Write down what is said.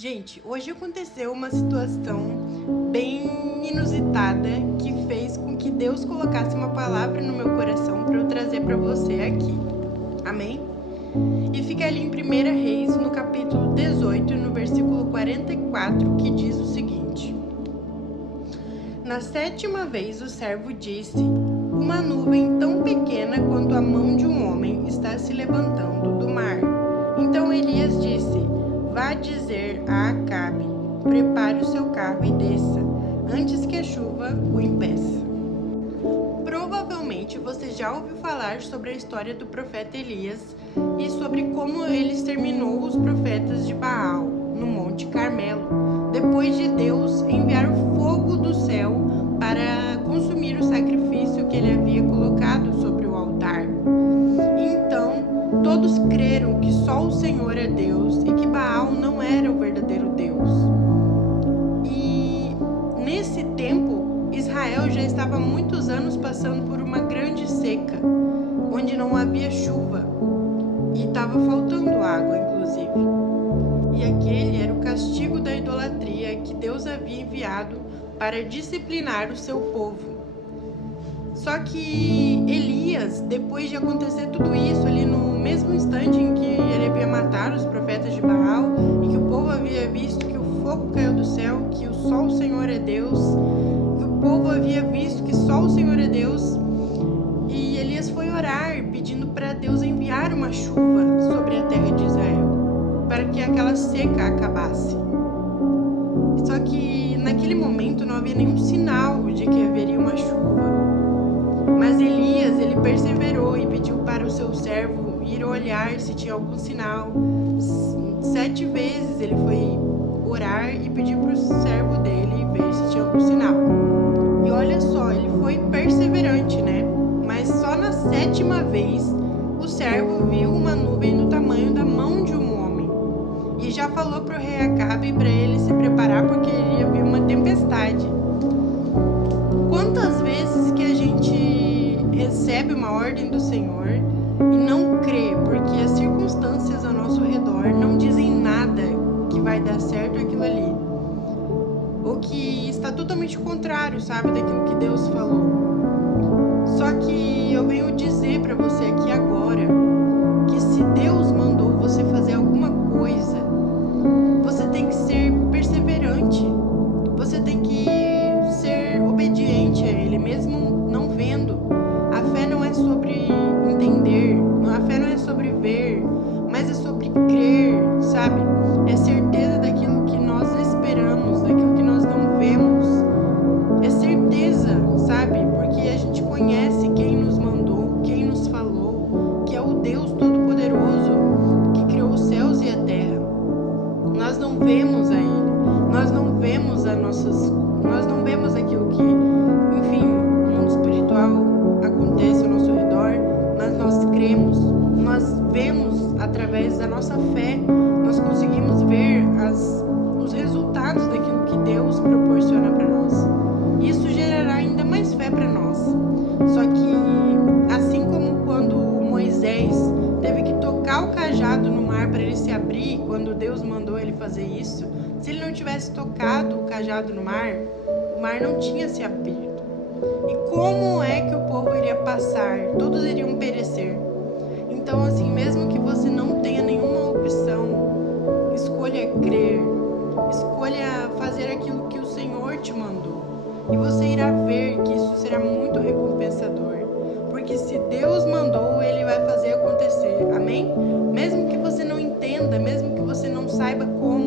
Gente, hoje aconteceu uma situação bem inusitada que fez com que Deus colocasse uma palavra no meu coração para eu trazer para você aqui. Amém? E fica ali em 1 Reis, no capítulo 18, no versículo 44, que diz o seguinte: Na 7ª vez o servo disse: Uma nuvem tão pequena quanto a mão de um homem está se levantando do mar. Então Elias disse: Vá dizer a Acabe: Prepare o seu carro e desça, antes que a chuva o impeça. Provavelmente você já ouviu falar sobre a história do profeta Elias e sobre como ele exterminou os profetas de Baal no Monte Carmelo, depois de Deus enviar o fogo do céu para consumir o sacrifício que ele havia colocado sobre o altar. Então, todos creram que só o Senhor é Deus e que Baal não era o verdadeiro Deus. E nesse tempo, Israel já estava há muitos anos passando por uma grande seca, onde não havia chuva e estava faltando água, inclusive. E aquele era o castigo da idolatria que Deus havia enviado para disciplinar o seu povo. Só que Elias, depois de acontecer tudo isso, ali no mesmo instante em que ele havia matado os profetas de Baal e que o povo havia visto que o fogo caiu do céu, que só o Senhor é Deus, que o povo havia visto que só o Senhor é Deus, e Elias foi orar pedindo para Deus enviar uma chuva sobre a terra de Israel, para que aquela seca acabasse. Só que naquele momento não havia nenhum sinal de que haveria uma chuva. Mas Elias, ele perseverou e pediu para o seu servo ir olhar se tinha algum sinal. 7 vezes ele foi orar e pedir para o servo dele ver se tinha algum sinal. E olha só, ele foi perseverante, né? Mas só na 7ª vez o servo viu uma nuvem do tamanho da mão de um homem. E já falou para o rei Acabe para ele se preparar porque iria vir uma tempestade. Quantas vezes que a gente recebe uma ordem do Senhor e não crê, porque as circunstâncias ao nosso redor não dizem nada que vai dar certo aquilo ali, ou que está totalmente contrário, sabe, daquilo que Deus falou. Só que eu venho dizer para você aqui agora que se Deus mandou você fazer alguma coisa, você tem que ser perseverante, você tem que ser obediente a Ele, mesmo não vendo. A fé não é sobre entender, a fé não é sobre ver, mas é sobre crer, sabe? É certeza daquilo que nós esperamos, daquilo que nós não vemos. É certeza, sabe? Porque a gente conhece quem nos mandou, quem nos falou, que é o Deus Todo-Poderoso, que criou os céus e a terra. Nós não vemos a Ele, nós não vemos nós não vemos aquilo que, enfim, no mundo espiritual acontece ao nosso redor, mas nós cremos, nós vemos através da nossa fé, nós conseguimos ver os resultados daquilo que Deus proporciona para nós. Isso gerará ainda mais fé para nós. Só que, assim como quando Moisés teve que tocar o cajado no mar para ele se abrir, quando Deus mandou ele fazer isso, se ele não tivesse tocado o cajado no mar, o mar não tinha se aberto. E como é que o povo iria passar? Todos iriam perecer. Então, assim, mesmo que você não tenha nenhuma opção, escolha crer, escolha fazer aquilo que o Senhor te mandou. E você irá ver que isso será muito recompensador. Porque se Deus mandou, Ele vai fazer acontecer. Amém? Mesmo que você não entenda, mesmo que você não saiba como,